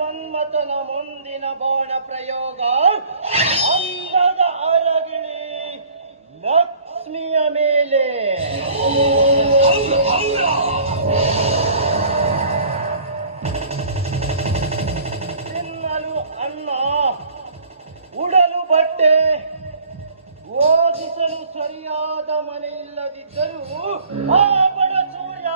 ಮನ್ಮಥನ ಮುಂದಿನ ಬಾಣ ಪ್ರಯೋಗ ಅಂದದ ಅರಗಿಳಿ ಲಕ್ಷ್ಮಿಯ ಮೇಲೆ. ತಿನ್ನಲು ಅನ್ನ, ಉಡಲು ಬಟ್ಟೆ, ಓದಿಸಲು ಸರಿಯಾದ ಮನೆ ಇಲ್ಲದಿದ್ದರೂ ಆ ಬಡ ಸೂರ್ಯ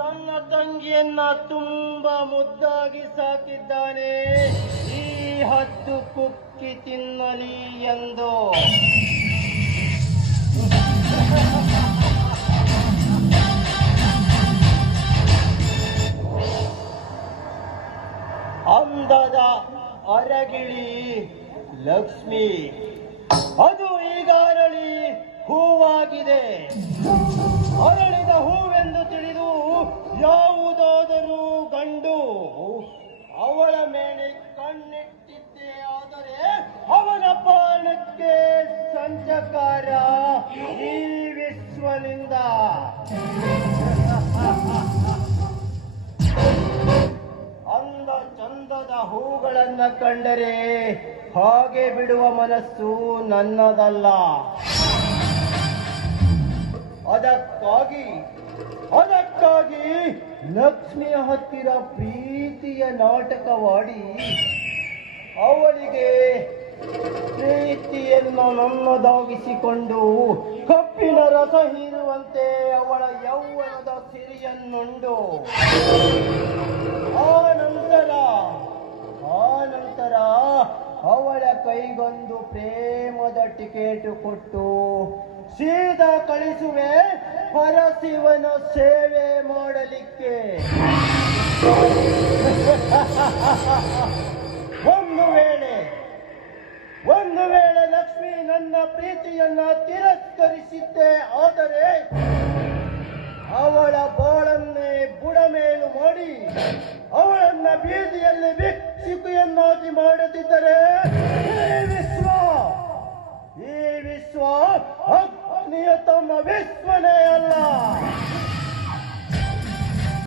ತನ್ನ ತಂಗಿಯನ್ನ ತುಂಬಾ ಮುದ್ದಾಗಿ ಸಾಕಿದ್ದಾನೆ, ಈ ಹದ್ದು ಕುಕ್ಕಿ ತಿನ್ನಲಿ ಎಂದು. ಅಂದದ ಅರಗಿಳಿ ಲಕ್ಷ್ಮಿ ಅದು ಈಗ ಅರಳಿ ಹೂವಾಗಿದೆ. ಅರಳಿದ ಹೂವೆಂದು ತಿಳಿದು ಯಾವುದಾದರೂ ಗಂಡು ಅವಳ ಮೇಲೆ ಕಣ್ಣಿಟ್ಟಿದ್ದೇ ಆದರೆ ಅವನ ಬಾಣಕ್ಕೆ ಸಂಚಕಾರ ಈ ವಿಶ್ವನಿಂದ. ಅಂದ ಚಂದದ ಹೂಗಳನ್ನ ಕಂಡರೆ ಹಾಗೆ ಬಿಡುವ ಮನಸ್ಸು ನನ್ನದಲ್ಲ. ಅದಕ್ಕಾಗಿ ಲಕ್ಷ್ಮಿಯ ಹತ್ತಿರ ಪ್ರೀತಿಯ ನಾಟಕವಾಡಿ ಅವಳಿಗೆ ಪ್ರೀತಿಯನ್ನು ನನ್ನದಾಗಿಸಿಕೊಂಡು ಕಪ್ಪಿನ ರಸ ಹೀರುವಂತೆ ಅವಳ ಯೌವನದ ಸಿರಿಯನ್ನುಂಡು ಆ ನಂತರ ಅವಳ ಕೈಗೊಂದು ಪ್ರೇಮದ ಟಿಕೆಟ್ ಕೊಟ್ಟು ಸೀದಾ ಕಳಿಸುವೆ ಪರಶಿವನ ಸೇವೆ ಮಾಡಲಿಕ್ಕೆ. ಒಂದು ವೇಳೆ ಲಕ್ಷ್ಮಿ ನನ್ನ ಪ್ರೀತಿಯನ್ನ ತಿರಸ್ಕರಿಸಿದ್ದೆ ಆದರೆ ಅವಳ ಬಾಳನ್ನೇ ಬುಡಮೇಲು ಮಾಡಿ ಅವಳನ್ನ ಬೀದಿಯಲ್ಲಿ ಭಿಕ್ಷುಕಿಯನ್ನಾಗಿ ಮಾಡುತ್ತಿದ್ದರೆ ಈ ವಿಶ್ವ ಅಗ್ನಿಯ ತಮ್ಮ ವಿಶ್ವನೇ ಅಲ್ಲ.